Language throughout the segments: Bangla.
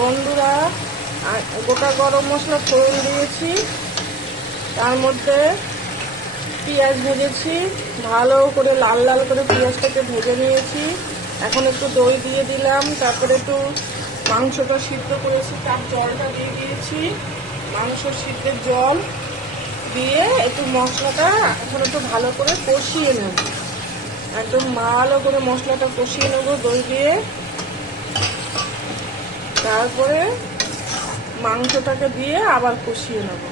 বন্ধুরা, গোটা গরম মশলা ফোড়ন দিয়েছি, তার মধ্যে পেঁয়াজ ভেজেছি, ভালো করে লাল লাল করে পেঁয়াজটাকে ভেজে নিয়েছি। এখন একটু দই দিয়ে দিলাম, তারপরে একটু মাংসটা সিদ্ধ করেছি তার জলটা দিয়ে দিয়েছি। মাংস সিদ্ধের জল দিয়ে একটু মশলাটা এখন একটু ভালো করে কষিয়ে নেব, একদম ভালো করে মশলাটা কষিয়ে নেব দই দিয়ে। তারপরে মাংসটাকে দিয়ে আবার কষিয়ে নেব।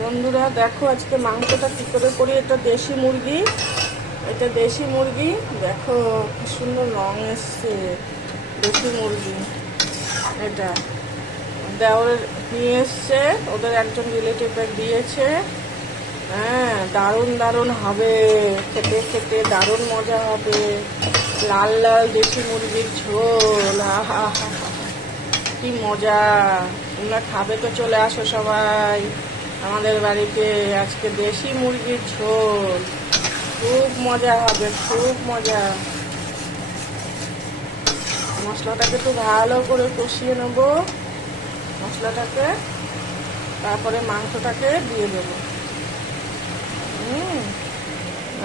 বন্ধুরা দেখো আজকে মাংসটা কী করে করি। এটা দেশি মুরগি, দেখো কি সুন্দর রং এসছে। দেশি মুরগি এটা দেওরের নিয়ে এসছে, ওদের একজন রিলেটিভ দিয়েছে। হ্যাঁ, দারুণ হবে, খেতে খেতে দারুণ মজা হবে। লাল লাল দেশি মুরগির ঝোল, আহা কি মজা। তোমরা খাবে তো চলে আসো সবাই আমাদের বাড়িতে। আজকে দেশি মুরগির ঝোল, খুব মজা হবে, খুব মজা। মশলাটাকে একটু ভালো করে কষিয়ে নেব মশলাটাকে, তারপরে মাংসটাকে দিয়ে দেবো।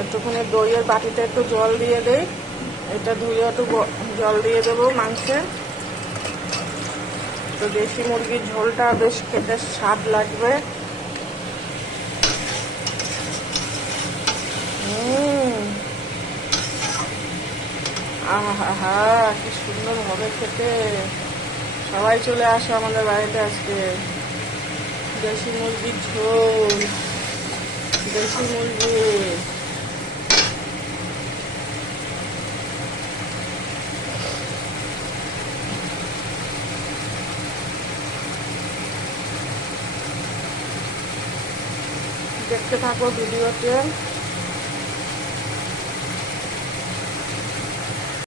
একটুখানি দইয়ের বাটিতে একটু জল দিয়ে দেই, এটা ধুয়ে একটু জল দিয়ে দেবো মাংসে। তো দেশি মুরগির ঝোলটা বেশ খেতে স্বাদ লাগবে। আহা কি সুন্দর হবে খেতে। সবাই চলে আসো আমাদের বাড়িতে আজকে। দেশি মুরগির ঝোল, দেশি মুরগি। দেখতে থাকো ভিডিওতে।